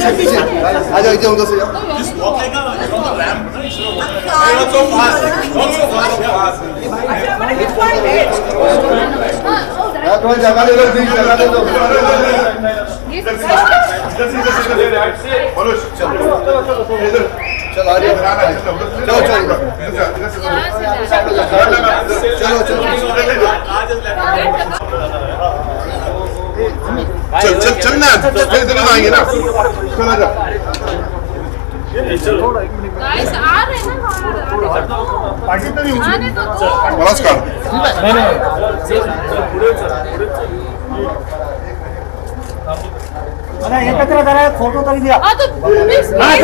आ जाओ इधर उधर से जाओ Just walk like a from the ramp. Not so fast. Not so fast. थोड़ा जगह दे दो प्लीज जगह दे दो चलो आ जाओ चलो चल ना इधर आएंगे ना चल आ जा गाइस आ रहे हैं ना पार्टी तो नहीं आने तो दो नमस्कार अरे एकत्र करा फोटो तरी दिया हां तो हां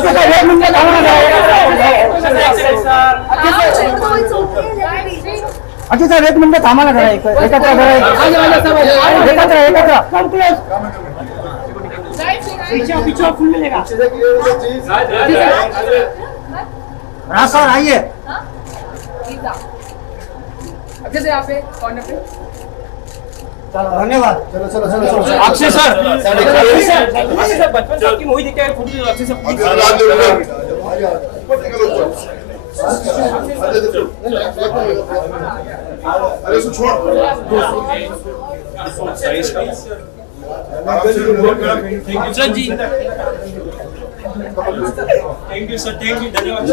चल 1 मिनिट थांबा अच्छा सर 1 मिनिट थांबा ना जरा एकत्र करा एकत्र पीछे फुल मिलेगा हाँ सर आइए अच्छे से यहाँ पे कॉर्नर पे चलो धन्यवाद चलो चलो चलो अक्षय सर बचपन से आपकी मूवी देखते हैं फोटो अक्षय सर अरे उसको छोड़ thank you sir ji thank you sir thank you धन्यवाद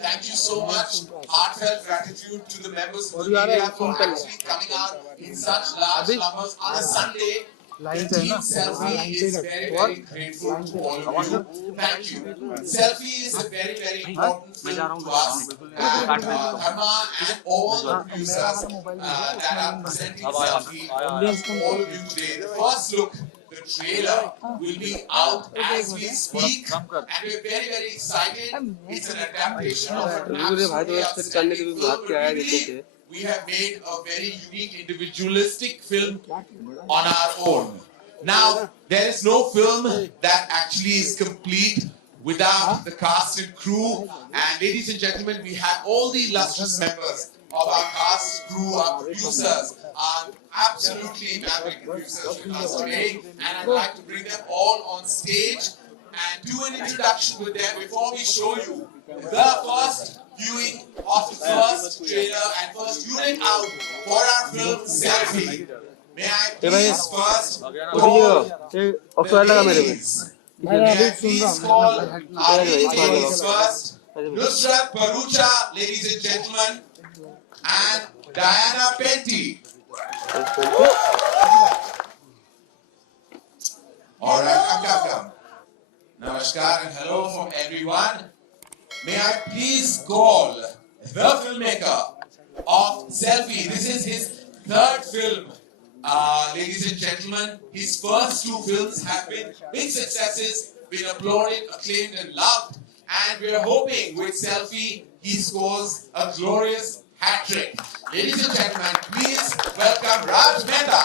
Thank you so much. Heartfelt gratitude to the members of the media for actually coming out in such large numbers on a Sunday. The team Selfie is very, very grateful to all of you. Thank you. Selfie is a very, very important film to us. And Dharma and all the producers that are presenting Selfie to all of you today. The first look, the trailer, will be out as we speak, and we're very, very excited. It's an adaptation of an absolutely outstanding film. But really, we have made a very unique, individualistic film on our own. Now, there is no film that actually is complete without the cast and crew. And ladies and gentlemen, we have all the illustrious members of our cast, crew, our producers, our absolutely maverick producers with us today. And I'd like to bring them all on stage and do an introduction with them before we show you the first viewing of the first trailer and first unit out for our film Selfie. May I please first call the ladies? May I please call our ladies first? Nushrratt Bharucha, ladies and gentlemen, and Diana Penty. Alright, come. Namaskar and hello from everyone. May I please call the filmmaker of Selfie. This is his third film. Ladies and gentlemen, his first two films have been big successes, been applauded, acclaimed and loved. And we are hoping with Selfie, he scores a glorious hat-trick. Ladies and gentlemen, please welcome Raj Mehta.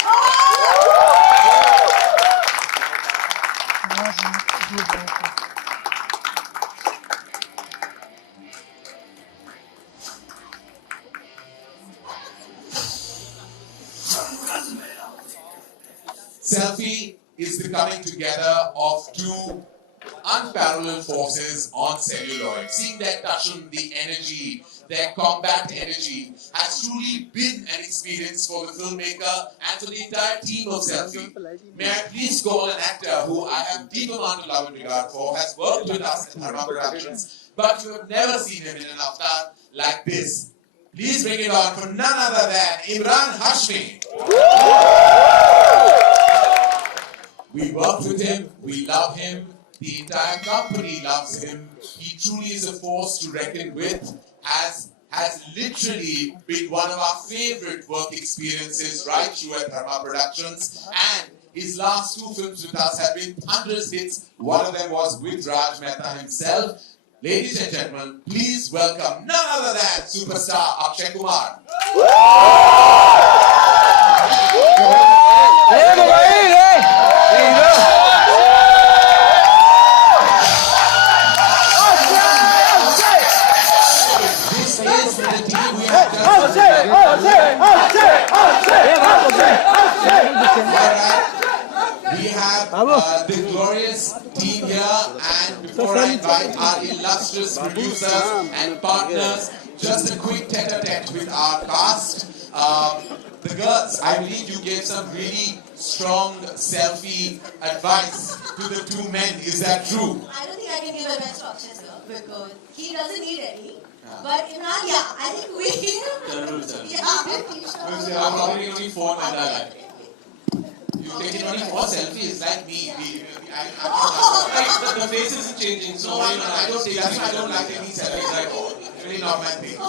Selfie is the coming together of two unparalleled forces on celluloid. Seeing their touching, the energy, their combat energy has truly been an experience for the filmmaker and for the entire team of Selfie. May I please call an actor who I have deep amount of love and regard for, has worked with us at Dharma Productions, but you have never seen him in an avatar like this. Please bring it on for none other than Emraan Hashmi. We worked with him, we love him, the entire company loves him. He truly is a force to reckon with, has literally been one of our favorite work experiences right through at Dharma Productions. And his last two films with us have been thunderous hits. One of them was with Raj Mehta himself. Ladies and gentlemen, please welcome none other than superstar Akshay Kumar. We have the glorious team here, and before I invite our illustrious producers and partners, just a quick tete-a-tete with our cast. The girls, I believe you gave some really strong Selfie advice to the two men. Is that true? I don't think I can give advice to Akshay sir because he doesn't need any. But Emraan, yeah, I think we. I'm probably only 4 my life. You take it only 4 selfies like me. The face isn't changing, so no, I don't take. That's why I don't like any selfies. Like, it's really not my thing.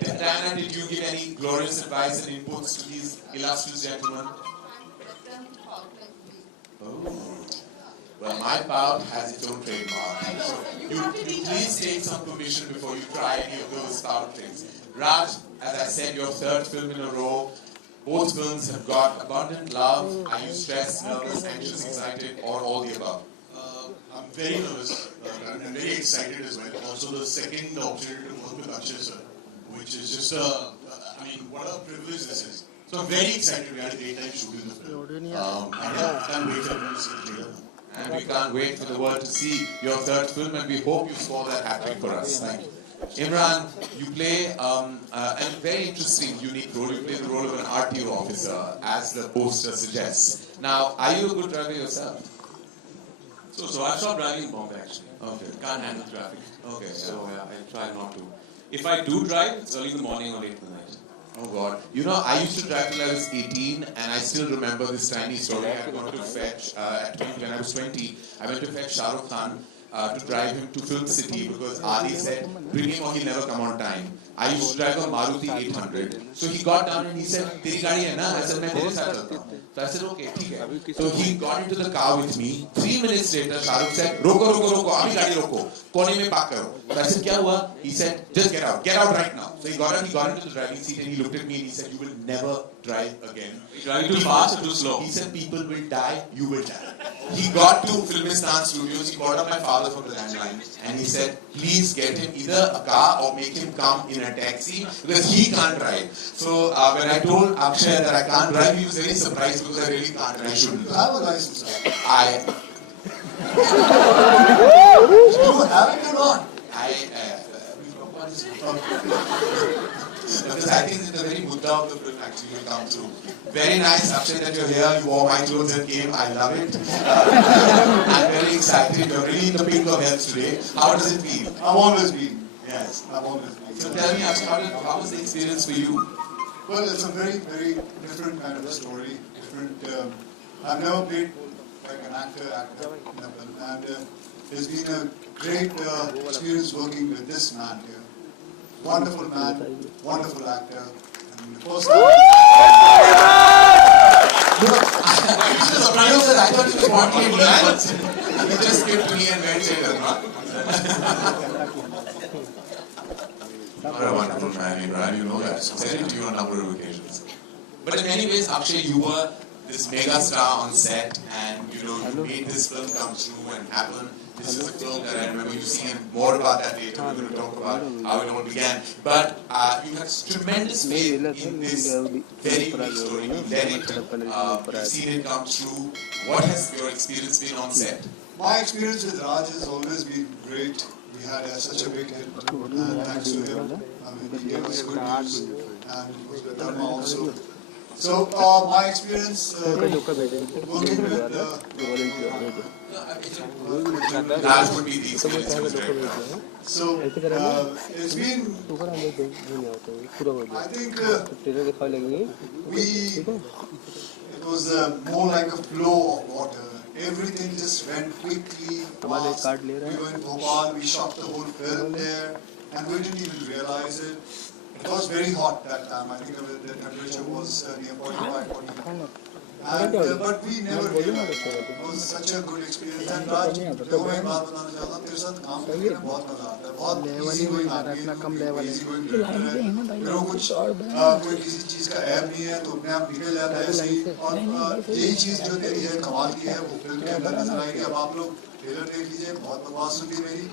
Diana, did you give any glorious advice and inputs to these illustrious gentlemen? Oh. Well, my pout has its own trademark. So you please take some permission before you try any of those pout things. Raj, as I said, your third film in a row. Both films have got abundant love. Are you stressed, nervous, anxious, excited, or all the above? I'm very nervous and very excited as well. Also, the second opportunity to work with Akshay sir, which is just what a privilege this is. So I'm very excited. We had a great time shooting the film. I can't wait for everyone to see the trailer. And we can't wait for the world to see your third film, and we hope you score that hat-trick for us. Thank you. Imran, you play a very interesting, unique role. You play the role of an RTO officer, as the poster suggests. Now, are you a good driver yourself? So I've stopped driving in Bombay actually. Okay. Can't handle traffic. Okay. So I try not to. If I do drive, it's early in the morning or late in the night. Oh God. You know, I used to drive till I was 18 and I still remember this tiny story. I went to fetch, when I was 20, I went to fetch Shah Rukh Khan to drive him to Film City because Adi said, bring him or he'll never come on time. I used to drive a Maruti 800. So he got down and he said, Teri gaadi hai na? I said, main tere saath chalta hu. So I said, okay, theek hai. So he got into the car with me. 3 minutes later, Shah Rukh said, roko, abhi gaadi roko. Kone mein park karo. So I said, kya hua? He said, just get out right now. So he got into the driving seat and he looked at me and he said, you will never drive again. Driving too fast or too slow? He said, people will die, you will die. He got to Filmistan Studios, he called up my father from the landline and he said, please get him either a car or make him come in a taxi because he can't drive. So when I told Akshay that I can't drive, he was very surprised because I really can't and I shouldn't. You have a license. You have it or not? Because I think it's a very mudda of the film actually will come through. Very nice, Akshay, that you're here. You wore my clothes and came. I love it. I'm very excited. You're really in the pink of health today. How does it feel? I've always been. Yes. I've always been. So tell me, Akshay, how was the experience for you? Well, it's a very, very different kind of a story. I've never played like an actor in a film, and it's been a great experience working with this man here. Wonderful man, wonderful actor. And the first time. I thought it was one man. He just came to me and went What a wonderful man, Emraan, you know that. I said it to you on a number of occasions. But in many ways, Akshay, you were this mega star on set and you made this film come true and happen. This is a film that I remember you seeing, and more about that later. We're going to talk about how it all began. But you had tremendous faith in this very big story. You led it. You've seen it come true. What has your experience been on set? My experience with Raj has always been great. We had such a big hit, and thanks to him. He gave us good news, and it was with Dharma also. So my experience working with Raj would be the experience you was right. So it's been, I think it was more like a flow of water. Everything just went quickly, fast. We were in Bhopal, we shot the whole film there, and we didn't even realize it. It was very hot that time. I think the temperature was near 45, 49. But we never realized. It was such a good experience. And Raj, मैं एक बात बताना चाहता हूँ, तेरे साथ काम करके ना बहुत मजा आता है. बहुत easy going आदमी है, easy going director है. मेरे को कुछ कोई किसी चीज का ऐप नहीं है, तो अपने आप निकल जाता है ऐसे ही. और यही चीज जो तेरी है, कमाल की है, वो फिल्म के अंदर नजर आएगी. अब आप लोग ट्रेलर देख लीजिए, बहुत बकवास होती है मेरी.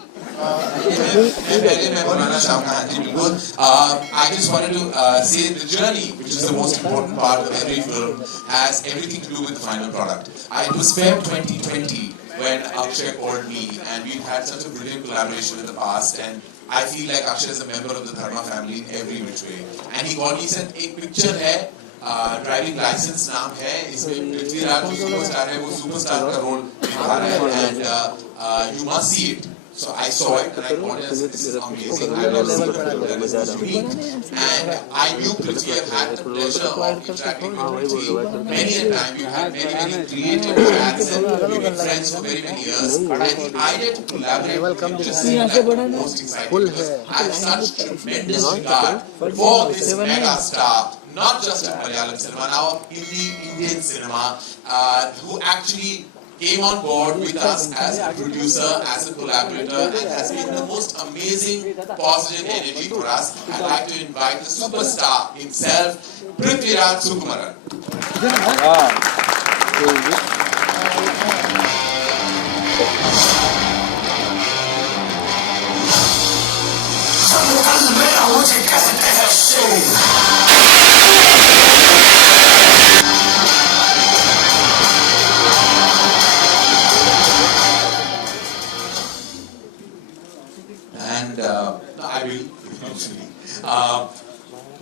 I just wanted to say the journey, which is the most important part of every film, has everything to do with the final product. It was Feb 2020 when Akshay called me, and we've had such a brilliant collaboration in the past, and I feel like Akshay is a member of the Dharma family in every which way. And he called me and said, एक picture है, driving licence नाम है, इसमें पृथ्वीराज जो superstar है वो superstar का role निभा रहा है, and you must see it. So I saw it and I thought this is amazing. I love it. This is unique. And I knew Prithvi have had the pleasure of interacting with Prithvi many a time. We've had many creative chats and we've been friends for very many years. And the idea to collaborate with him just seemed like the most exciting because I have such tremendous regard for this mega star. Not just in Malayalam cinema, now Indian cinema, who actually came on board with us as a producer, as a collaborator, and has been the most amazing positive energy for us. I'd like to invite the superstar himself, Prithviraj Sukumaran. And I will eventually.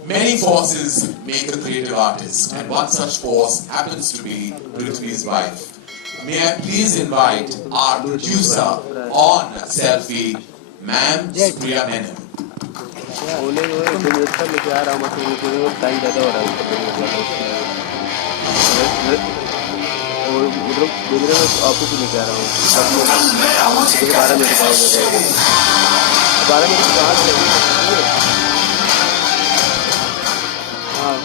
Many forces make a creative artist, and one such force happens to be Prithvi's wife. May I please invite our producer on Selfiee, Ma'am Supriya Menon. बोले वो 2 minute तक लेके आ रहा हूँ, मतलब time ज़्यादा हो रहा है और मतलब 2 मिनट में आपको भी लेके आ रहा हूँ, 12 मिनट का 12 मिनट बाद हाँ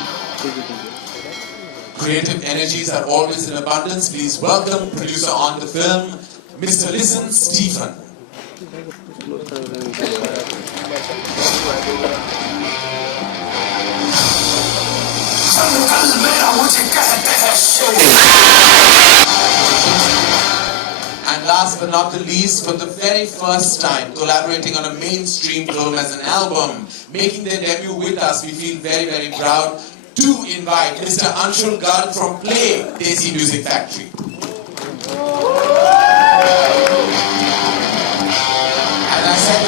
ठीक है। Creative energies are always in abundance. Please welcome producer on the film, Mr. Listen Stephen. And last but not the least, for the very first time, collaborating on a mainstream film as an album, making their debut with us, we feel very, very proud to invite Mr. Anshul Garg from Play Desi Music Factory. As I said,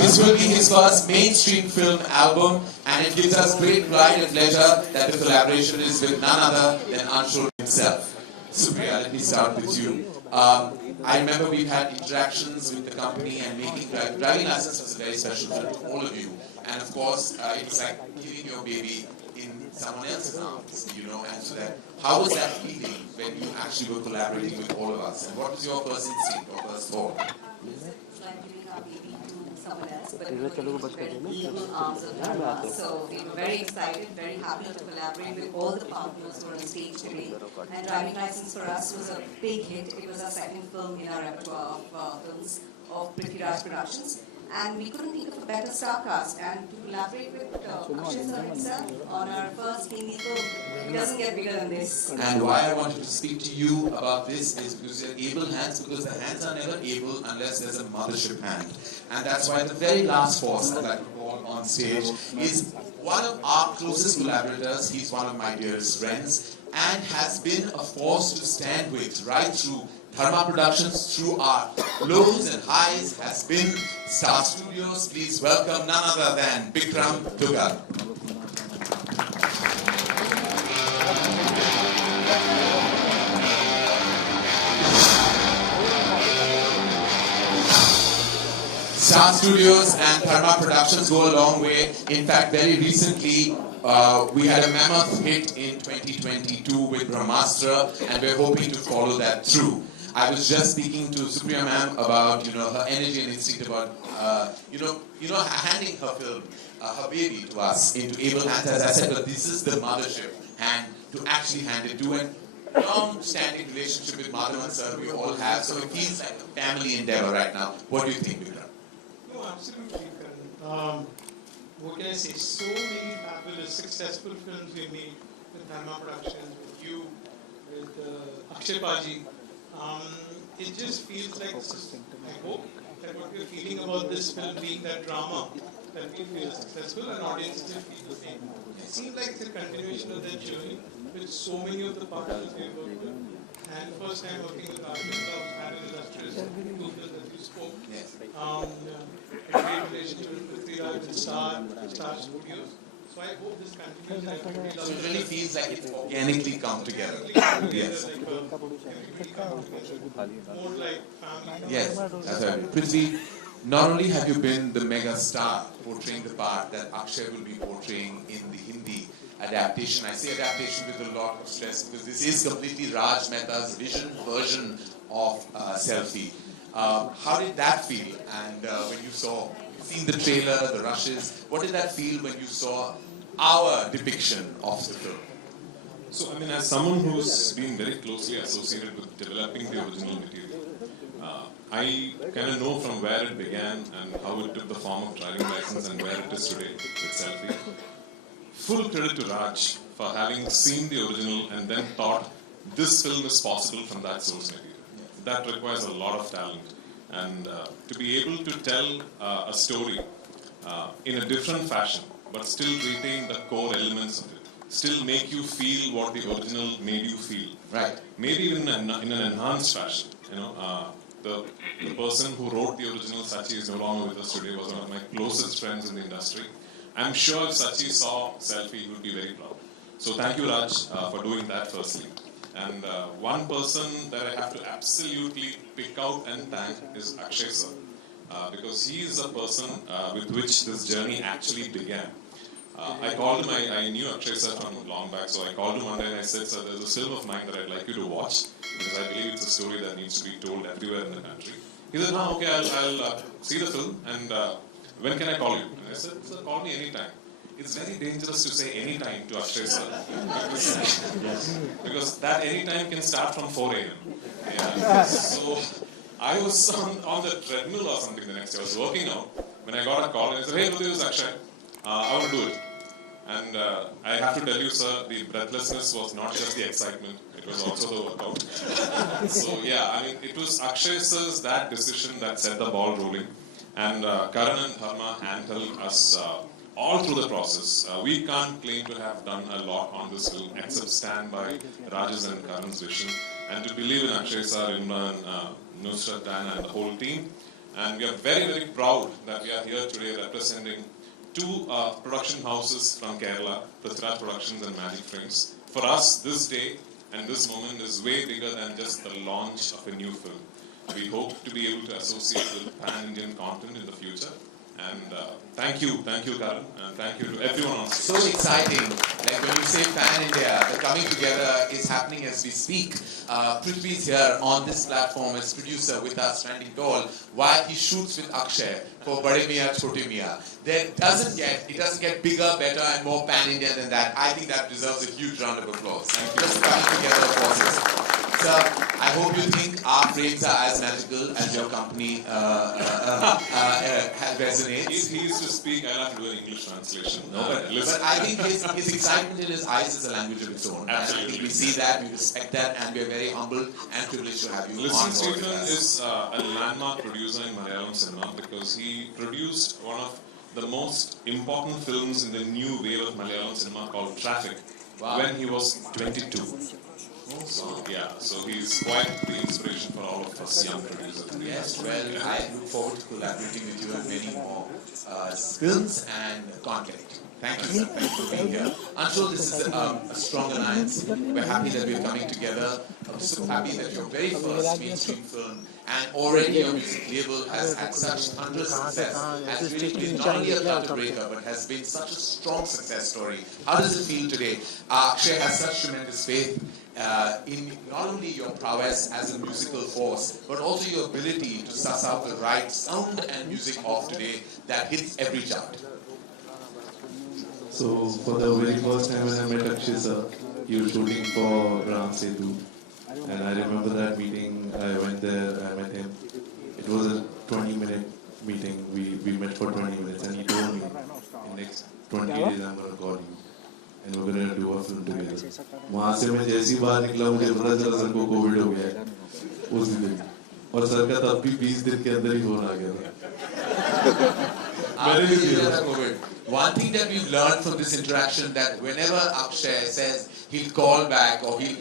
this will be his first mainstream film album, and it gives us great pride and pleasure that the collaboration is with none other than Anshul himself. Supriya, let me start with you. I remember we've had interactions with the company, and making driving license was a very special film to all of you. And of course, it's like giving your baby in someone else's arms, you know, and so that, how was that feeling when you actually were collaborating with all of us? And what was your first instinct or first thought? It's like giving our baby to someone else, but we were in the equal arms of Dharma. So we were very excited, very happy to collaborate with all the partners who are on stage today. And Driving License for us was a big hit. It was our second film in our repertoire of films of Prithviraj Productions. And we couldn't think of a better star cast, and to collaborate with Akshay sir himself on our first Hindi film, it doesn't get bigger than this. And why I wanted to speak to you about this is because they're able hands, because the hands are never able unless there's a mothership hand. And that's why the very last force that I could call on stage is one of our closest collaborators. He's one of my dearest friends and has been a force to stand with right through Dharma Productions, through our lows and highs, has been Star Studios. Please welcome none other than Bikram Dugar. Star Studios and Dharma Productions go a long way. In fact, very recently, we had a mammoth hit in 2022 with Brahmastra, and we're hoping to follow that through. I was just speaking to Supriya ma'am about, her energy and instinct about, handing her film, her baby to us into able hands. As I said, but this is the mothership hand to actually hand it to, and long-standing relationship with Madhavan sir we all have, so it feels like a family endeavor right now. What do you think, Vikram? No, absolutely, Karan. What can I say? So many fabulous, successful films we made with Dharma Productions, with you, with Akshay Paji. It just feels like, I hope that what we're feeling about this film being that drama, that we feel successful and audiences will feel the same. It seems like it's a continuation of that journey with so many of the partners we work with. And first time working with artists, I was had an illustrious people that you spoke. Yes. A great relationship with Prithviraj and Star Studios. So I hope this continues and everybody loves So it really feels like it's organically come together. Yes. More like family. Yes, that's right. Prithvi, not only have you been the mega star portraying the part that Akshay will be portraying in the Hindi adaptation. I say adaptation with a lot of stress because this is completely Raj Mehta's version of Selfiee. How did that feel? And when you seen the trailer, the rushes, what did that feel when you saw our depiction of the film? So, as someone who's been very closely associated with developing the original material, I kind of know from where it began and how it took the form of driving license and where it is today with Selfiee. Full credit to Raj for having seen the original and then thought this film is possible from that source material. That requires a lot of talent. And to be able to tell a story in a different fashion, but still retain the core elements of it, still make you feel what the original made you feel. Right. Maybe even in an enhanced fashion. The person who wrote the original, Sachi, is no longer with us today, was one of my closest friends in the industry. I'm sure if Sachi saw Selfiee, he would be very proud. So thank you, Raj, for doing that firstly. And one person that I have to absolutely pick out and thank is Akshay sir. because he is the person with which this journey actually began. I called him, I knew Akshay sir from long back, so I called him one day and I said, sir, there's a film of mine that I'd like you to watch, because I believe it's a story that needs to be told everywhere in the country. He said, okay, I'll see the film, and when can I call you? And I said, sir, call me anytime. It's very dangerous to say anytime to Akshay sir, because that anytime can start from 4 a.m. Yeah. So I was on the treadmill or something the next day. I was working out when I got a call and I said, hey, this is Akshay. I want to do it. And I have to tell you, sir, the breathlessness was not just the excitement, it was also the workout. So yeah, I mean, it was Akshay sir's that decision that set the ball rolling. And Karan and Dharma handled us all through the process. We can't claim to have done a lot on this film except stand by Raj's and Karan's vision and to believe in Akshay sir, Emraan, Nushrratt and the whole team. And we are very, very proud that we are here today representing two production houses from Kerala, Nushrratt Productions and Magic Frames. For us, this day and this moment is way bigger than just the launch of a new film. We hope to be able to associate with pan-Indian content in the future. And thank you, Karan, and thank you to everyone on stage. So exciting. Like when you say pan-India, the coming together is happening as we speak. Prithvi is here on this platform as producer with us, standing tall, while he shoots with Akshay for Bade Miyan Chote Miyan. It doesn't get bigger, better, and more pan-India than that. I think that deserves a huge round of applause. Thank you. Just coming together forces. Sir, I hope you think our frames are as magical as your company resonates. He used to speak, I'll have to do an English translation. But I think his excitement in his eyes is a language of its own. Absolutely. I think we see that, we respect that, and we are very humbled and privileged to have you Listen, on board with Stephen us. is a landmark producer in Malayalam cinema because he produced one of the most important films in the new wave of Malayalam cinema called Traffic when he was 22. So yeah, so he's quite the inspiration for all of us young producers. Yes, well, I look forward to collaborating with you on many more films and content. Thank you, sir. Thank you for being here. I'm sure this is a strong alliance. We're happy that we're coming together. I'm so happy that your very first mainstream film and already your music label has had such thunderous success, has really been not only a clutter breaker but has been such a strong success story. How does it feel today? Akshay has such tremendous faith in not only your prowess as a musical force, but also your ability to suss out the right sound and music of today that hits every chart. So, for the very first time when I met Akshay sir, he was shooting for Ram Setu. And I remember that meeting, I went there, I met him. It was a 20-minute meeting, we met for 20 minutes and he told me, in the next 20 days I'm going to call you. And we're going to do a film together. वहाँ से मैं जैसी बाहर निकला मुझे पता चला sir को कोविड हो गया है उस दिन और सर का तब भी 20 दिन के अंदर ही फोन आ गया था. One thing that we've learned from this interaction that whenever Akshay says he'll call back or he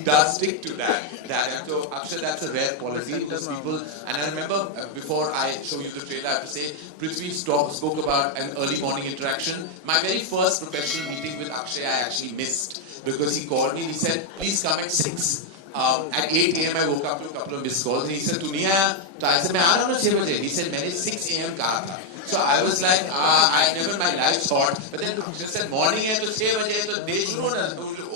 does stick to that. And so Akshay, that's a rare quality in those people. And I remember before I show you the trailer, I have to say, Prithvi spoke about an early morning interaction. My very first professional meeting with Akshay I actually missed because he called me and he said, please come at 6. At 8 a.m. I woke up to a couple of missed calls and he said, "Tu nahi aaya?" So I said, "मैं आ रहा हूँ 6 बजे." He said, "मैंने 6 a.m. कहा था." So I was like, I never in my life thought, but then he said, "Morning है तो 6 बजे तो day शुरू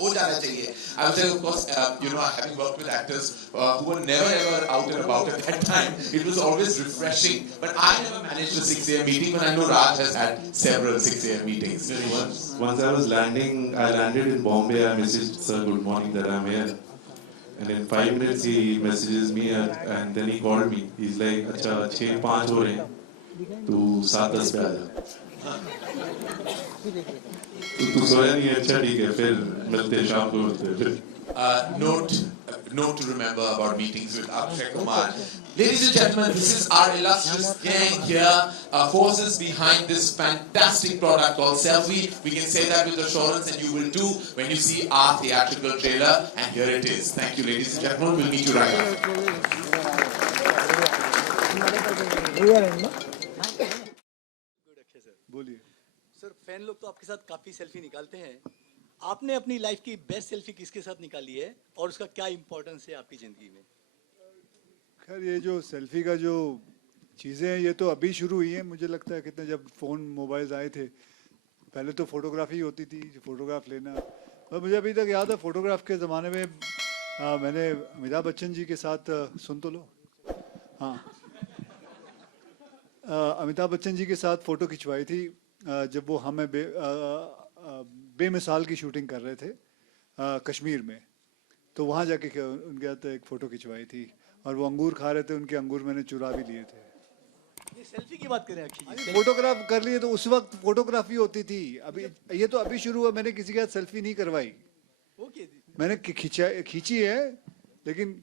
हो जाना चाहिए." I was like, of course, having worked with actors who were never ever out and about at that time, it was always refreshing. But I never managed a 6 a.m. meeting, but I know Raj has had several 6 a.m. meetings. Once I landed in Bombay, I messaged sir, "Good morning, that I'm here." And in 5 minutes he messages me and then he called me. He's like, "अच्छा 6-5 हो रहे हैं, तू 7-10 पे आ जा." तू सोया नहीं है, अच्छा ठीक है, फिर मिलते हैं शाम को मिलते हैं फिर. Note to remember about meetings with Akshay Kumar. Ladies and gentlemen, this is our illustrious gang here, forces behind this fantastic product called Selfiee. We can say that with assurance, and you will too when you see our theatrical trailer. And here it is. Thank you, ladies and gentlemen. We'll meet you right now. बोलिए sir. Fan लोग तो आपके साथ काफी selfie निकालते हैं. आपने अपनी लाइफ की बेस्ट सेल्फी किसके साथ निकाली है और उसका क्या इंपॉर्टेंस है आपकी जिंदगी में? खैर ये जो सेल्फी का जो चीज़ें ये तो अभी शुरू हुई हैं, मुझे लगता है कितने जब फ़ोन मोबाइल्स आए थे पहले तो फोटोग्राफी होती थी, फोटोग्राफ लेना। और मुझे अभी तक याद है फोटोग्राफ के ज़माने में मैंने अमिताभ बच्चन जी के साथ सुन तो लो, हाँ, अमिताभ बच्चन जी के साथ फ़ोटो खिंचवाई थी जब वो हमें बेमिसाल की शूटिंग कर रहे थे कश्मीर में, तो वहाँ जाके उनके साथ एक फ़ोटो खिंचवाई थी और वो अंगूर खा रहे थे, उनके अंगूर मैंने चुरा भी लिए थे। ये सेल्फी की बात करें अक्षय जी, फोटोग्राफ कर लिए तो उस वक्त फोटोग्राफी होती थी, अभी ये तो अभी शुरू हुआ, मैंने किसी के साथ सेल्फी नहीं करवाई, मैंने खींची है लेकिन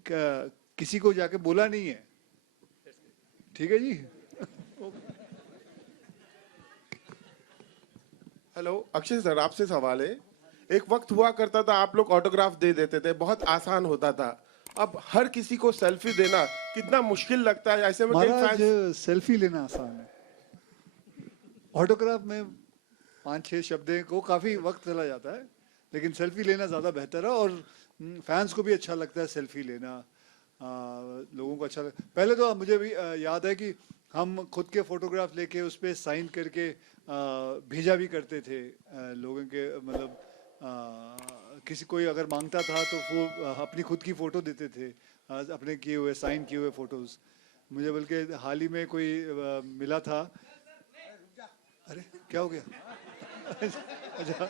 किसी को जाके बोला नहीं है, ठीक है जी। हेलो अक्षय सर, आपसे सवाल है। एक वक्त हुआ करता था आप लोग ऑटोग्राफ दे देते थे, बहुत आसान होता था, अब हर किसी को सेल्फी देना कितना मुश्किल लगता है। ऐसे में महाराज सेल्फी लेना आसान है, ऑटोग्राफ में 5-6 शब्द को काफ़ी वक्त चला जाता है, लेकिन सेल्फी लेना ज़्यादा बेहतर है और फैंस को भी अच्छा लगता है सेल्फी लेना, लोगों को अच्छा लगता। पहले तो मुझे भी याद है कि हम खुद के फोटोग्राफ लेके उस पर साइन करके भेजा भी करते थे लोगों के, मतलब किसी कोई अगर मांगता था तो वो अपनी खुद की फ़ोटो देते थे, अपने किए हुए साइन किए हुए फ़ोटोज़। मुझे बल्कि हाल ही में कोई मिला था, अरे क्या हो गया अच्छा,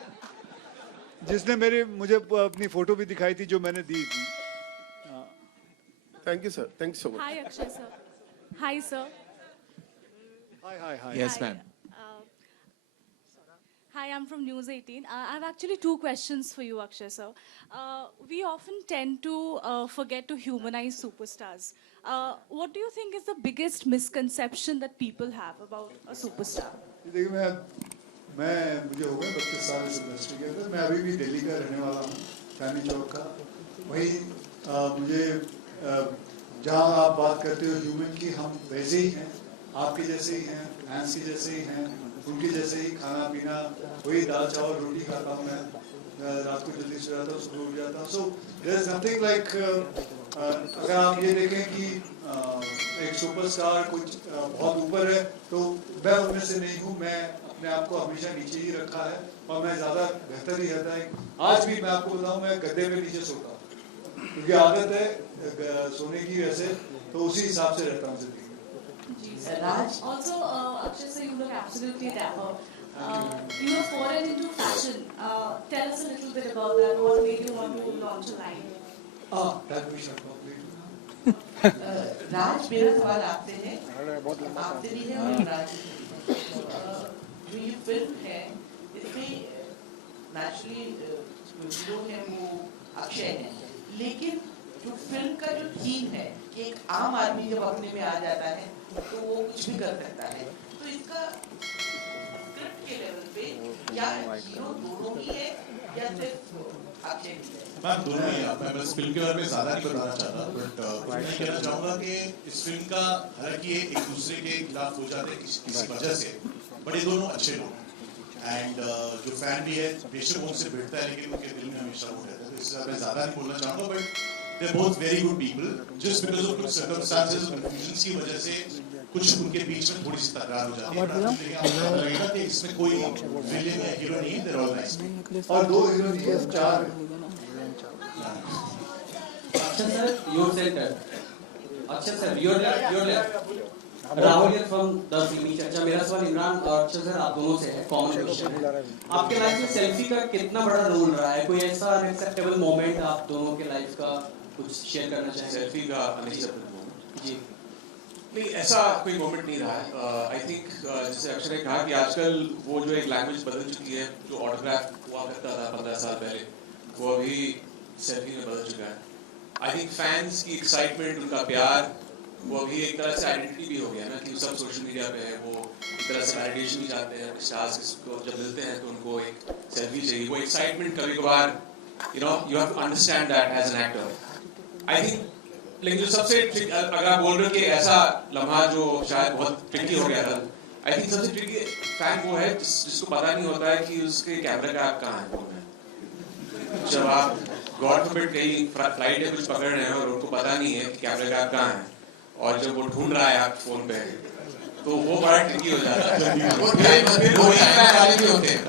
जिसने मुझे अपनी फ़ोटो भी दिखाई थी जो मैंने दी थी। Thank you sir, thank you so much. Hi Akshay sir. Hi sir. Hi. Yes, ma'am. Hi, I'm from News 18. I have actually 2 questions for you, Akshay sir. We often tend to forget to humanize superstars. What do you think is the biggest misconception that people have about a superstar? देखिए मुझे हो गए 32 साल इस industry के अंदर, मैं अभी भी दिल्ली का रहने वाला हूँ, चांदनी चौक का। वही मुझे जहाँ आप बात करते हो ह्यूमन की, हम वैसे ही हैं, आपके जैसे ही हैं, फैंस के जैसे ही हैं, उनके जैसे ही खाना पीना, वही दाल चावल रोटी खाता हूँ मैं, रात को जल्दी सो जाता हूँ, सुबह उठ जाता हूँ। So there is nothing like, अगर आप ये देखें कि एक सुपरस्टार कुछ बहुत ऊपर है तो मैं उनमें से नहीं हूँ, मैं अपने आप को हमेशा नीचे ही रखा है और मैं ज़्यादा बेहतर ही रहता है। आज भी मैं आपको बताऊँ, मैं गद्दे में नीचे सोता हूँ क्योंकि आदत है सोने की, वैसे तो उसी हिसाब से रहता हूँ जिंदगी। Raj. Also, Akshay sir, you look absolutely dapper. You are foreign into fashion. Tell us a little bit about that. What made you want to launch a line? That we shall probably राज, मेरा सवाल आपसे है, आपसे भी है और राज, जो ये फिल्म है इसमें नेचुरली जो हीरो है वो अक्षय है, लेकिन जो फिल्म का जो थीम है कि एक आम आदमी जब अपने में आ जाता है तो वो कुछ भी कर सकता है, तो इसका स्क्रिप्ट के लेवल पे क्या हीरो दोनों ही है या सिर्फ अक्षय ही है? मैम दोनों ही है। मैं बस फिल्म के बारे में ज़्यादा नहीं बताना चाहता, बट मैं कहना चाहूँगा कि इस फिल्म का, हालांकि ये एक दूसरे के खिलाफ हो जाते हैं किसी वजह से, बट ये दोनों अच्छे लोग हैं एंड जो फैन भी है बेशक उनसे भिड़ता है लेकिन उनके दिल में हमेशा वो रहता है, तो इससे मैं ज़्यादा नहीं बोलना चाहूँगा, but they're both very good people. Just because of कुछ circumstances और confusions की वजह से कुछ उनके बीच में थोड़ी सी तकरार हो जाती है, लेकिन आपको लगेगा कि इसमें कोई विलेन या हीरो नहीं है, they're all nice. और 2 हीरो नहीं है, 4। Akshay sir, your center. Akshay sir, your left. Rahul here from the Selfiee चर्चा। मेरा सवाल इमरान और अक्षय सर आप दोनों से है, कॉमन क्वेश्चन है। आपके लाइफ में सेल्फी का कितना बड़ा रोल रहा है? कोई ऐसा अनएक्सेप्टेबल मोमेंट आप दोनों के लाइफ का कुछ शेयर करना चाहें? सेल्फी का अनएक्सेप्टेबल मोमेंट जी नहीं, ऐसा कोई मोमेंट नहीं रहा है। आई थिंक जैसे अक्षय ने कहा कि आजकल वो जो एक लैंग्वेज बदल चुकी है, जो ऑटोग्राफ हुआ करता था 15 साल पहले, वो अभी सेल्फी में बदल चुका है। आई थिंक फैंस की एक्साइटमेंट, उनका प्यार, वो अभी एक तरह से आइडेंटिटी भी हो गया ना, कि सब सोशल मीडिया पे है, वो एक तरह से वैलिडेशन भी चाहते हैं। स्टार्स को जब मिलते हैं तो उनको एक सेल्फी चाहिए, वो एक्साइटमेंट कभी कभार you have to understand that as an actor. I think, लेकिन जो सबसे अगर आप बोल रहे हो कि ऐसा लम्हा जो शायद बहुत ट्रिकी हो गया था, आई थिंक सबसे ट्रिकी फैन वो है जिसको पता नहीं होता है कि उसके कैमरा का ऐप कहाँ है फोन में। जब आप गॉड फॉरबिड कहीं फ्लाइट में कुछ पकड़ रहे हैं और उनको पता नहीं है कि कैमरा का ऐप कहाँ है, और जब वो ढूंढ रहा है आप फोन पे तो वो बड़ा ट्रिकी हो जाता है। फिर वही फैन वाले भी होते हैं,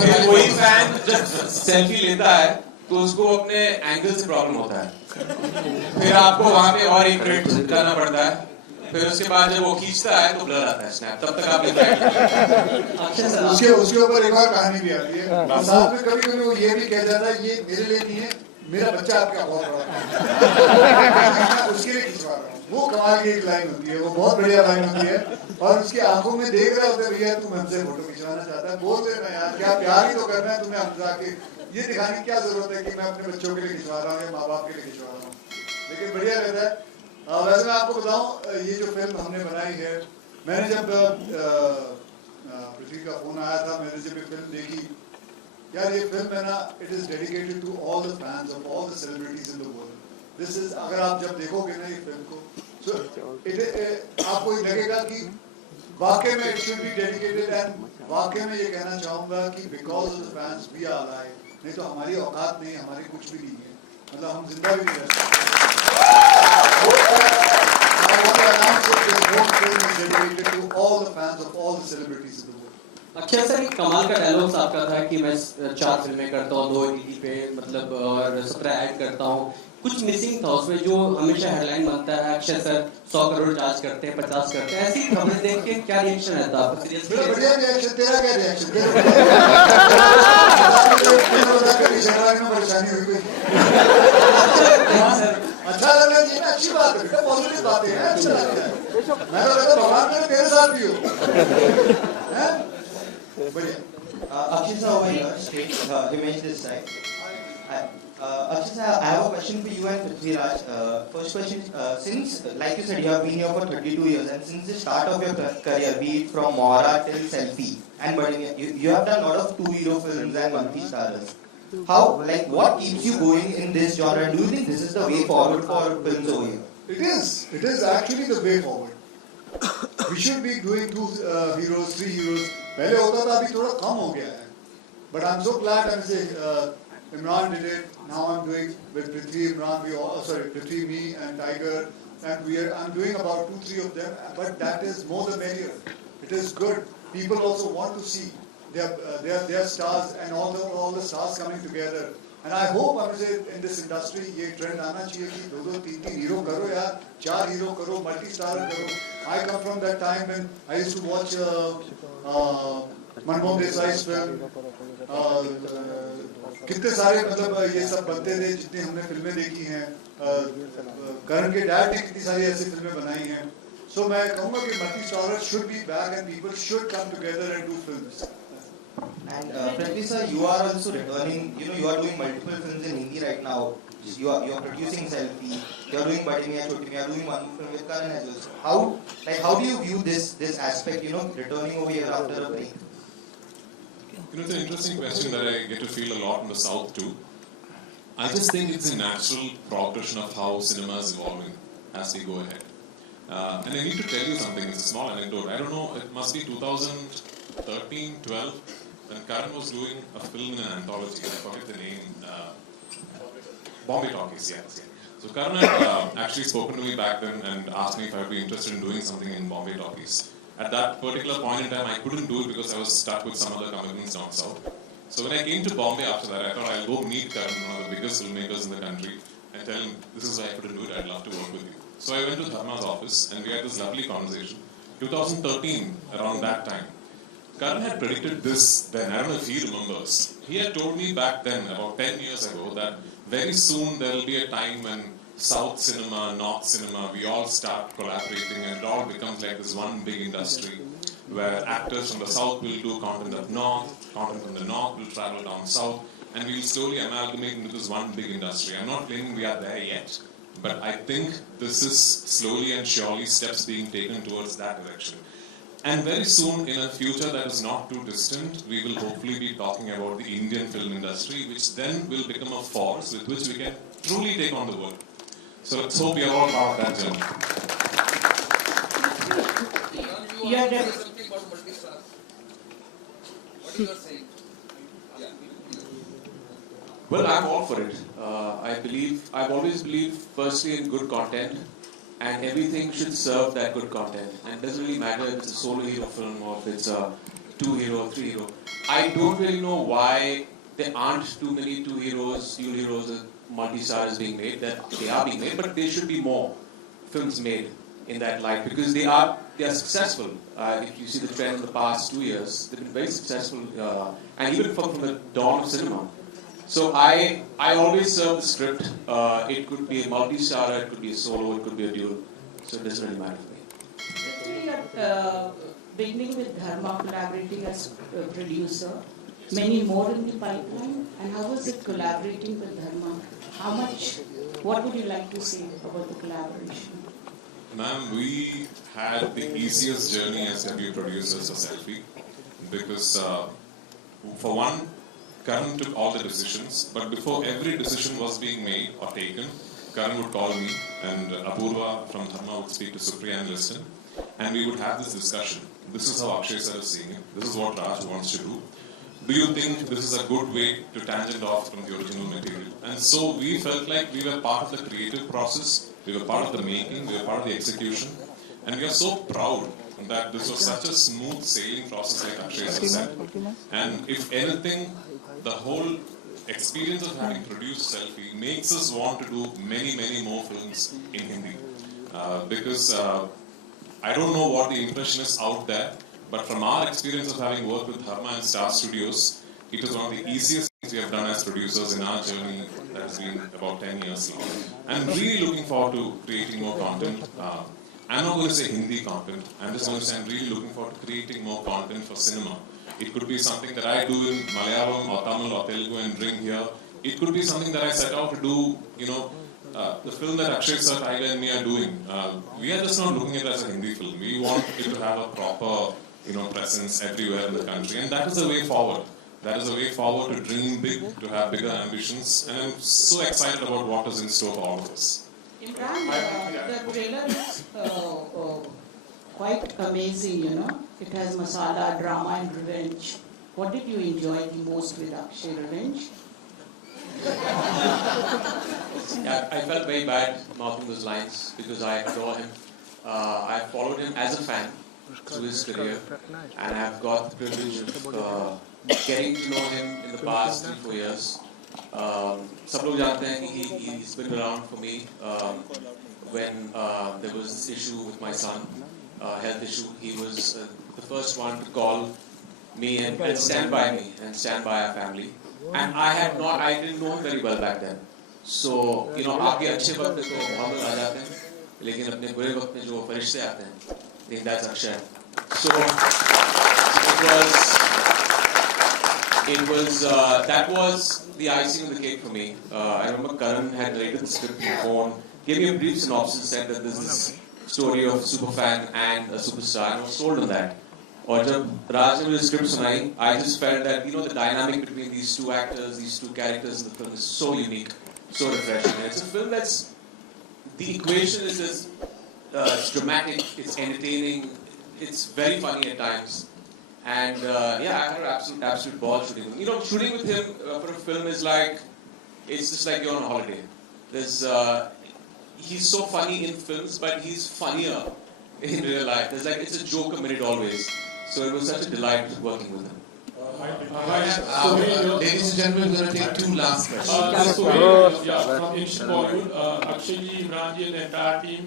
फिर वही फैन जब सेल्फी लेता है तो उसको अपने एंगल से प्रॉब्लम होता है, फिर आपको वहां पे और 1 मिनट जाना पड़ता है, फिर उसके बाद जब वो खींचता है तो ब्लर आता है स्नैप, तब तक आप उसके ऊपर एक और कहानी भी आती है। साथ में कभी कभी वो ये भी कह जाता है ये मेरे लिए नहीं है, मेरा बच्चा आपका बहुत बड़ा उसके लिए खिंचवा रहा हूँ। वो कमाल की एक लाइन होती है, वो बहुत बढ़िया लाइन होती है, और उसकी आंखों में देख रहे होते भैया तू हमसे फोटो खिंचवाना चाहता है, बोल देना यार क्या प्यार ही तो करना है तुम्हें, हम जाके ये दिखाने की क्या जरूरत है कि मैं अपने बच्चों के लिए खिंचवा रहा हूँ या माँ बाप के लिए खिंचवा रहा हूँ, लेकिन बढ़िया रहता है। वैसे मैं आपको बताऊं, ये जो फिल्म हमने बनाई है, मैंने जब पृथ्वी का फोन आया था, मैंने जब ये फिल्म देखी, यार ये फिल्म है ना, it is dedicated to all the fans of all the celebrities in the world. This is, अगर आप जब देखोगे ना ये फिल्म को, so आपको लगेगा कि वाकई में it should be dedicated, and वाकई में ये कहना चाहूंगा कि because of the fans we are alive, नहीं तो हमारी औकात नहीं, हमारी कुछ भी नहीं है, मतलब हम जिंदा भी नहीं रह सकते। अक्षय सर, एक कमाल का डायलॉग आपका था कि मैं 4 फिल्में करता हूँ, 2 टीवी पे, मतलब और 17 ऐड करता हूँ, कुछ मिसिंग था उसमें जो हमेशा हेडलाइन बनता है, अक्षय सर 100 करोड़ चार्ज करते हैं, 50 करते हैं, ऐसी खबरें देख के क्या रिएक्शन रहता है आपका? सीरियसली बढ़िया रिएक्शन, तेरा क्या रिएक्शन? परेशानी हुई कोई? अच्छा लगा जी, अच्छी बात है, पॉजिटिव बातें हैं, अच्छा लगता है। मैं तो कहता भगवान मेरे तेरे साथ भी हो। बढ़िया। Akshay sir, over here, straight, Himesh this side. Akshay sir, I have a question for you and Prithviraj. First question, since, like you said, you have been here for 32 years, and since the start of your career, be it from Mora till Selfiee, and you have done a lot of 2 hero films and monthly stars. How, like, what keeps you going in this genre? Do you think this is the way forward for films over here? It is actually the way forward. We should be doing 2 heroes, 3 heroes. पहले होता था, अभी थोड़ा कम हो गया है. But I'm so glad I'm saying Emraan did it. Now I'm doing with Prithvi, Emraan, Prithvi, me and Tiger, and I'm doing about 2-3 of them. But that is more the merrier. It is good. People also want to see their stars and all the stars coming together. And I hope in this industry ये trend आना चाहिए कि 2-2, 3-3 hero करो यार, 4 hero करो, multi-star करो. I come from that time when I used to watch Manmohan देसाई's film. कितने सारे मतलब ये सब बनते थे जितनी हमने फिल्में देखी हैं. करण के डैड ने कितनी सारी ऐसी फिल्में बनाई हैं. So मैं कहूँगा कि multi-stars should be back and people should come together and do films. And Penty sir, you are also returning. You are doing multiple films in Hindi right now. You are producing Selfiee. You are doing Badi Miyan Choti Miyan. You are doing one film with Karan Johar. How do you view this aspect? Returning over here after a break. It's an interesting question that I get to feel a lot in the South too. I just think it's a natural progression of how cinema is evolving as we go ahead. And I need to tell you something. It's a small anecdote. I don't know. It must be 2013, 12. When Karan was doing a film in an anthology, I forget the name, Bombay Talkies, yes. So Karan had actually spoken to me back then and asked me if I would be interested in doing something in Bombay Talkies. At that particular point in time, I couldn't do it because I was stuck with some other commitments down south. So when I came to Bombay after that, I thought I'll go meet Karan, one of the biggest filmmakers in the country, and tell him, this is why I couldn't do it, I'd love to work with you. So I went to Dharma's office and we had this lovely conversation. 2013, around that time. Karan had predicted this then, I don't know if he remembers. He had told me back then, about 10 years ago, that very soon there will be a time when South cinema, North cinema, we all start collaborating and it all becomes like this one big industry where actors from the South will do content up North, content from the North will travel down South, and we will slowly amalgamate into this one big industry. I'm not claiming we are there yet, but I think this is slowly and surely steps being taken towards that direction. And very soon, in a future that is not too distant, we will hopefully be talking about the Indian film industry, which then will become a force with which we can truly take on the world. So let's hope we are all part of that journey. Yeah, something about multi-stars. What you are saying? Well, I'm all for it. I've always believed firstly in good content and everything should serve that good content. And it doesn't really matter if it's a solo hero film or if it's a 2-hero or 3-hero. I don't really know why there aren't too many 2 heroes, dual heroes, and multi-stars being made. That they are being made, but there should be more films made in that light because they are successful. If you see the trend in the past 2 years, they've been very successful, and even from the dawn of cinema. So I always serve the script. It could be a multi-starrer, it could be a solo, it could be a dual. So it doesn't really matter for me. Actually, at beginning with Dharma collaborating as producer, many more in the pipeline. And how was it collaborating with Dharma? How much? What would you like to say about the collaboration? Ma'am, we had the easiest journey as debut producers for Selfiee because, for one, Karan took all the decisions, but before every decision was being made or taken, Karan would call me and Apurva from Dharma would speak to Supriya and listen, and we would have this discussion. This is how Akshay sir is seeing it. This is what Raj wants to do. Do you think this is a good way to tangent off from the original material? And so we felt like we were part of the creative process, we were part of the making, we were part of the execution, and we are so proud that this was such a smooth sailing process like Akshay sir said. And if anything, the whole experience of having produced Selfiee makes us want to do many, many more films in Hindi. Because I don't know what the impression is out there, but from our experience of having worked with Dharma and Star Studios, it is one of the easiest things we have done as producers in our journey that has been about 10 years long. I'm really looking forward to creating more content. I'm not going to say Hindi content, I'm just going to say I'm really looking forward to creating more content for cinema. It could be something that I do in Malayalam or Tamil or Telugu and bring here. It could be something that I set out to do, the film that Akshay sir, Tiger and me are doing. We are just not looking at it as a Hindi film. We want it to have a proper, presence everywhere in the country. And that is the way forward. That is the way forward to dream big, to have bigger ambitions. And I'm so excited about what is in store for all of us. Imran, the trailer is quite amazing, It has masala, drama and revenge. What did you enjoy the most with Akshay? Revenge? Yeah, I felt very bad mouthing those lines because I adore him. I followed him as a fan through his career, and I have got the privilege of getting to know him in the past 3-4 years. Some people know that he's been around for me when there was this issue with my son, health issue. He was the first one to call me and stand by me and stand by our family. And I didn't know him very well back then. So, आपके अच्छे वक्त तो मोहम्मद आ जाते हैं, लेकिन अपने बुरे वक्त में जो फरिश्ते आते हैं, I think that's Akshay. So that was the icing on the cake for me. I remember Karan had narrated the script on the phone, gave me a brief synopsis, said that this is a story of a superfan and a superstar, and I was sold on that. और जब राज ने मुझे script सुनाई, I just felt that the dynamic between these two actors, these two characters in the film is so unique, so refreshing. And it's a film the equation is just it's dramatic, it's entertaining, it's very funny at times, and I had an absolute ball shooting with him. Shooting with him for a film is it's just like you're on a holiday. He's so funny in films, but he's funnier in real life. It's a joke a minute always. So it was such a delight working with him. Ladies and gentlemen, we're going to take 2 last questions. From Asian Bollywood, Akshay ji, Imran ji and the entire team,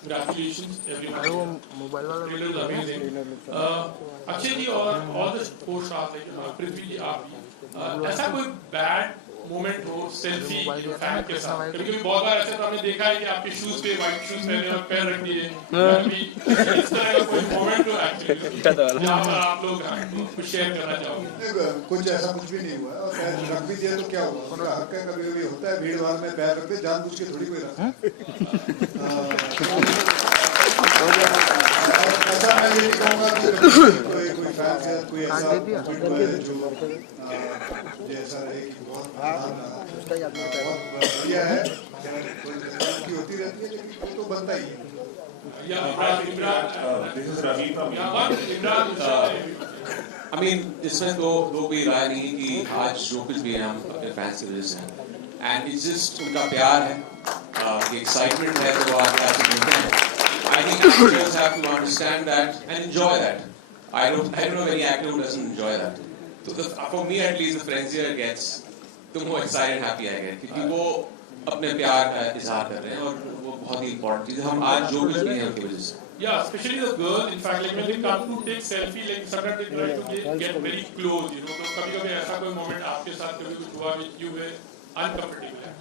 congratulations everyone. It was amazing. Akshay ji और all the 4 stars like Prithvi ji, आप भी, ऐसा कोई bad moment हो selfie fan के साथ? कभी बहुत बार ऐसा तो हमने देखा है कि आपके शूज पे व्हाइट शूज पहने और पैर रख दिए, कभी इस तरह का कोई मोमेंट हो एक्चुअली जहाँ पर आप लोग कुछ शेयर करना चाहोगे? कुछ ऐसा कुछ भी नहीं हुआ और पैर रख भी दिया तो क्या हुआ? उनका हक है, कभी कभी होता है भीड़ भाड़ में पैर रखते जानबूझ के थोड़ी कोई रखता। ऐसा मैं ये नहीं कहूँगा कि कोई फैन के साथ कोई ऐसा जो ऐसा रहे कि बहुत बढ़िया है, की होती रहती है, लेकिन वो तो बनता ही है। I mean, इसमें तो लोग भी राय नहीं कि आज जो कुछ भी है हम अपने फैंस की वजह से हैं, and it's just उनका प्यार है, the excitement है तो आप कैसे मिलते हैं. I think actors have to understand that and enjoy that. I don't know any actor who doesn't enjoy that. So for me at least, the frenzier it gets, the more excited and happy I get. क्योंकि वो अपने प्यार का इज़हार कर रहे हैं और वो बहुत ही important चीज़ है. हम आज जो कुछ भी हैं उनकी वजह से. Yeah, especially the girl. In fact, like when they come to take selfie, like sometimes they try to get very close. You know, तो कभी-कभी ऐसा कोई moment आपके साथ कभी कुछ हुआ which you were uncomfortable at?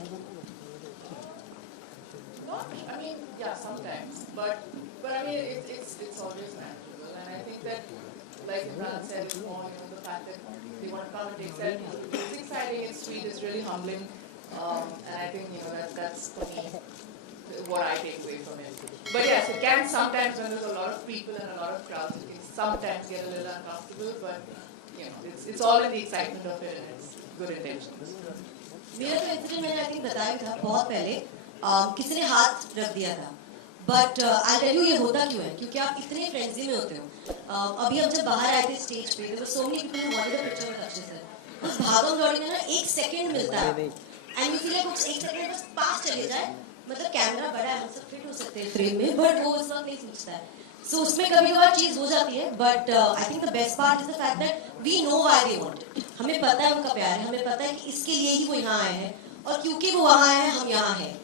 I mean, yeah, sometimes, but I mean, it's always manageable, and I think that, like Emraan said before, the fact that they want to come and take selfies, it's exciting, it's sweet, it's really humbling, and I think that's for me what I take away from it. But yes, it can sometimes, when there's a lot of people and a lot of crowds, it can sometimes get a little uncomfortable, but it's all in the excitement of it, and it's good intentions. मेरा तो incident मैंने I think बताया था बहुत पहले. किसी ने हाथ रख दिया था, बट आई टेल यू ये होता क्यों है, क्योंकि आप इतने फ्रेंडजी में होते हो. अभी हम जब बाहर आए थे स्टेज पे, there were so many people who wanted a picture with Akshay sir. उस भागम दौड़ी में ना 1 सेकंड मिलता है एंड यू फील लाइक उस 1 सेकंड बस पास चले जाए. मतलब कैमरा बड़ा है, हम सब फिट हो सकते हैं फ्रेम में, बट वो उस वक्त नहीं सोचता है. सो उसमें कभी कभार चीज हो जाती है, but I think the best part is the fact that we know why they want it. हमें पता है उनका प्यार है, हमें पता है कि इसके लिए ही वो यहाँ आए हैं, और क्योंकि वो वहाँ आए हैं हम यहाँ हैं.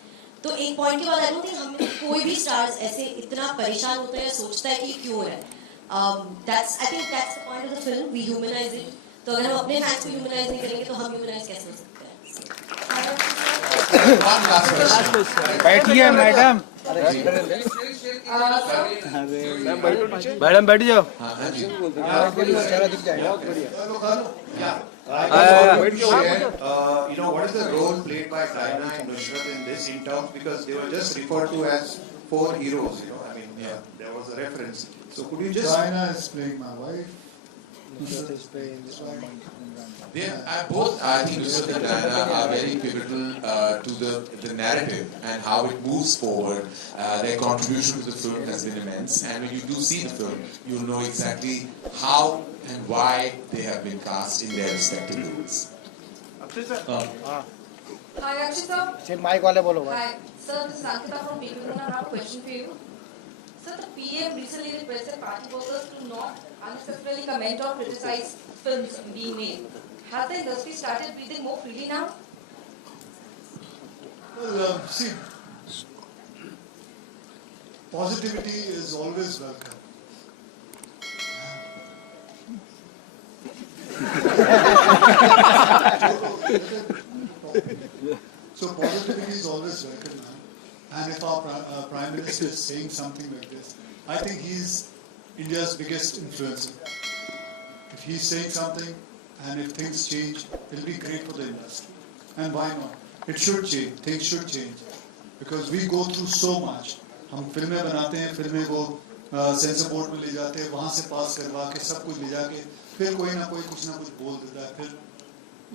तो एक पॉइंट के बाद आई डोंट थिंक हम कोई भी स्टार्स ऐसे इतना परेशान होता है या सोचता है कि क्यों हो रहा है. That's I think that's the point of the film. We humanise it. तो अगर हम अपने फैंस को ह्यूमनाइज नहीं करेंगे तो हम ह्यूमनाइज कैसे हो सकते हैं. बैठिए मैडम. मैडम बैठ जाओ. What is the role played by Diana and Nushrratt in this, in terms, because they were just referred to as 4 heroes. I mean, there was a reference. So could you just? Diana is playing my wife. Nushrratt is playing They are both, I think, Nushrratt and Diana are very pivotal to the narrative and how it moves forward. Their contribution to the film has been immense, and when you do see the film, you'll know exactly how and why they have been cast in their respective roles. Akshay sir. Hi Akshay sir. Say mic wale bolo. Hi sir, this is Ankita from Penty. I have a question for you. Sir, the PM recently requested party workers to not unnecessarily comment or criticize films being made. Has the industry started breathing more freely now? Well, see, positivity is always welcome. So positivity is always welcome. And if our Prime Minister is saying something like this, I think he's India's biggest influencer. If he's saying something, and if things change, it'll be great for the industry. And why not? It should change. Things should change. Because we go through so much. हम फिल्में बनाते हैं, फिल्में को sensor board में ले जाते हैं, वहाँ से पास करवा के सब कुछ ले जाके फिर कोई ना कोई कुछ बोल देता है, फिर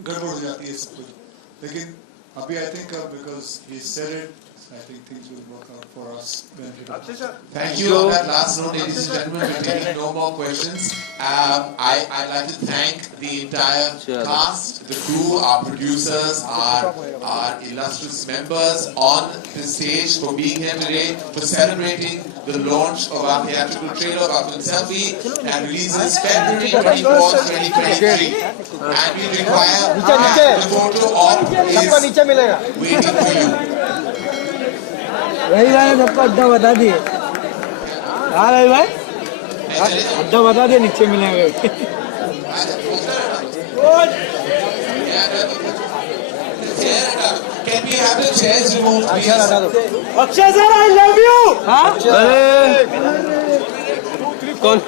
गड़बड़ हो जाती है सब कुछ. लेकिन अभी I think because he said it, I think things will work out for us. Thank you. On that last note, ladies and gentlemen, we're taking no more questions. I'd like to thank the entire cast, the crew, our producers, our illustrious members on the stage for being here today, for celebrating the launch of our theatrical trailer of our film Selfiee that releases February 24th, 2023. And we require the photo op is waiting for you. रही भाई सबको अड्डा बता दिए. हाँ रही भाई अड्डा बता दिए, नीचे मिलेंगे. Can we have the chairs removed, please? Akshay sir I love you. हाँ अरे कौन